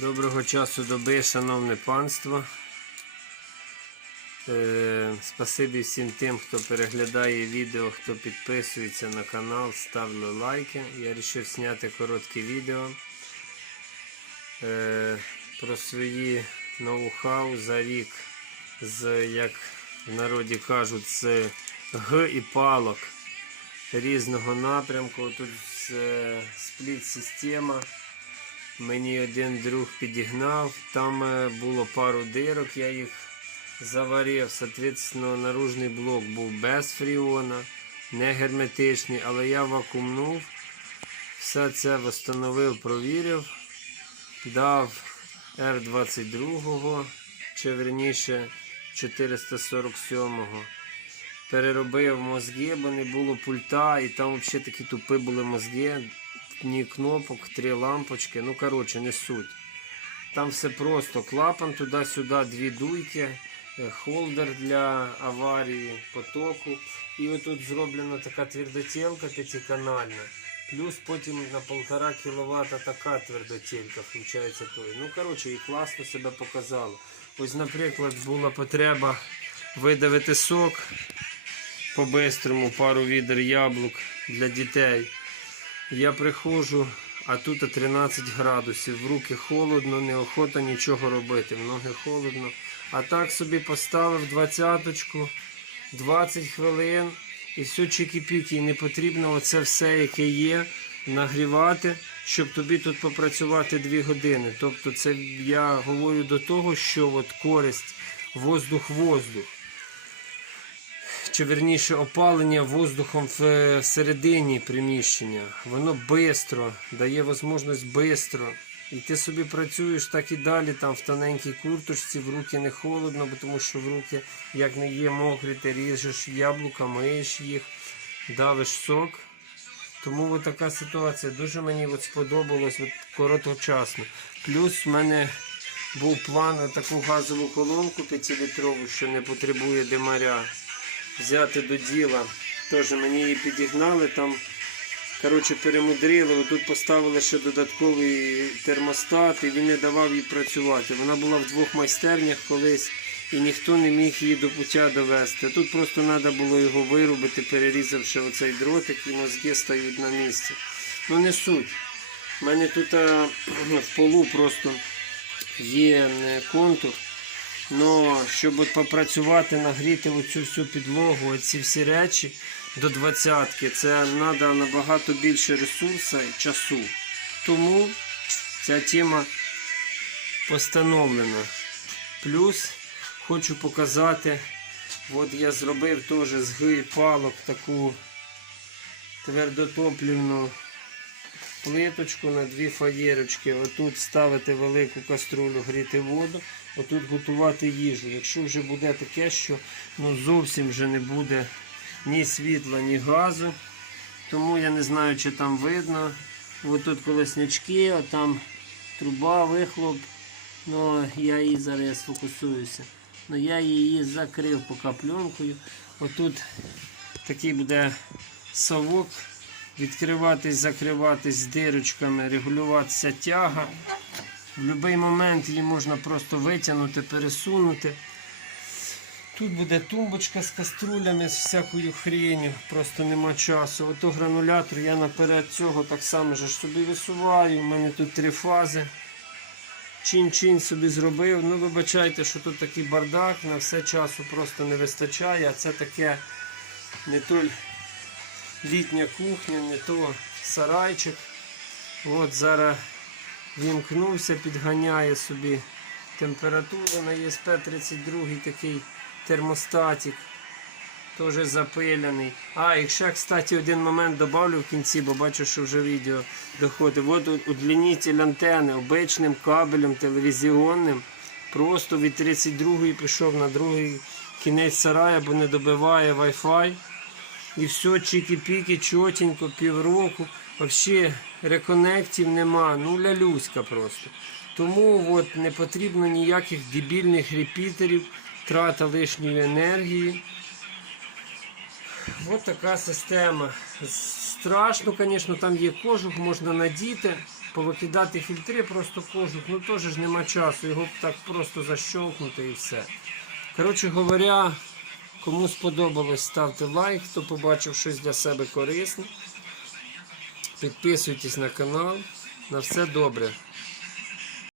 Доброго часу доби, шановне панство. Е, спасибі всім тим, хто переглядає відео, хто підписується на канал, ставлю лайки. Я вирішив зняти коротке відео е, про свої ноу-хау за рік, з, як в народі кажуть, з Г і палок різного напрямку. Тут е, спліт-система. Мені один друг підігнав, там е, було пару дирок, я їх заварив. Соответственно, наружний блок був без фріона, не герметичний, але я вакуумнув, все це встановив, провірив, дав R22, чи верніше 447-го. Переробив мозги, бо не було пульта, і там взагалі такі тупі були мозги ні кнопок, три лампочки. Ну, коротше, не суть. Там все просто. Клапан туди-сюди, дві дуйки, е, холдер для аварії, потоку. І отут зроблена така твердотілка п'ятиканальна. Плюс потім на 1,5 кВт така твердотілька включається той. Ну, коротше, і класно себе показало. Ось, наприклад, була потреба видавити сок по-бистрому, пару відер яблук для дітей. Я приходжу, а тут 13 градусів. В руки холодно, неохота нічого робити. Ноги холодно. А так собі поставив двадцяточку, 20 хвилин і все чики-піки. І не потрібно оце все, яке є, нагрівати, щоб тобі тут попрацювати 2 години. Тобто, це я говорю до того, що от користь воздух-воздух чи верніше опалення воздухом в- всередині приміщення. Воно швидко, дає можливість швидко. І ти собі працюєш так і далі, там в тоненькій курточці, в руки не холодно, бо тому що в руки, як не є мокрі, ти ріжеш яблука, миєш їх, давиш сок. Тому така ситуація. Дуже мені от сподобалось от короткочасно. Плюс в мене був план на таку газову колонку 5-літрову, що не потребує димаря взяти до діла. Теж мені її підігнали там. Коротше, перемудрили, отут поставили ще додатковий термостат і він не давав їй працювати. Вона була в двох майстернях колись і ніхто не міг її до пуття довести. Тут просто треба було його вирубити, перерізавши оцей дротик і мозги стають на місці. Ну не суть. У мене тут а, в полу просто є е, контур. Ну, щоб попрацювати, нагріти оцю всю підлогу, оці всі речі до двадцятки, це треба набагато більше ресурсу і часу. Тому ця тема постановлена. Плюс хочу показати, от я зробив теж з гри палок таку твердотоплівну плиточку на дві фаєрочки. Отут ставити велику каструлю, гріти воду, отут готувати їжу. Якщо вже буде таке, що ну, зовсім вже не буде ні світла, ні газу. Тому я не знаю, чи там видно. Ось тут колеснячки, а там труба, вихлоп. Ну, я її зараз сфокусуюся. Ну, я її закрив поки пленкою. Отут такий буде совок відкриватись, закриватись дирочками, регулюватися тяга. В будь-який момент її можна просто витягнути, пересунути. Тут буде тумбочка з каструлями, з всякою хренью, просто нема часу. Ото гранулятор я наперед цього так само ж собі висуваю. У мене тут три фази. Чин-чин собі зробив. Ну, вибачайте, що тут такий бардак, на все часу просто не вистачає, а це таке не то літня кухня, не то сарайчик. От зараз вімкнувся, підганяє собі температуру на ESP32 такий термостатик. Теж запилений. А, і ще, кстати, один момент добавлю в кінці, бо бачу, що вже відео доходить. От удлінитель антени обичним кабелем телевізіонним. Просто від 32 пішов на другий кінець сарая, бо не добиває Wi-Fi. І все, чики-піки, чотенько, півроку. Взагалі реконектів нема, ну лялюська просто. Тому от, не потрібно ніяких дебільних репітерів, трата лишньої енергії. Ось така система. Страшно, звісно, там є кожух, можна надіти, повикидати фільтри, просто кожух, ну теж ж нема часу, його так просто защолкнути і все. Коротше говоря, кому сподобалось, ставте лайк, хто побачив щось для себе корисне. Підписуйтесь на канал. На все добре.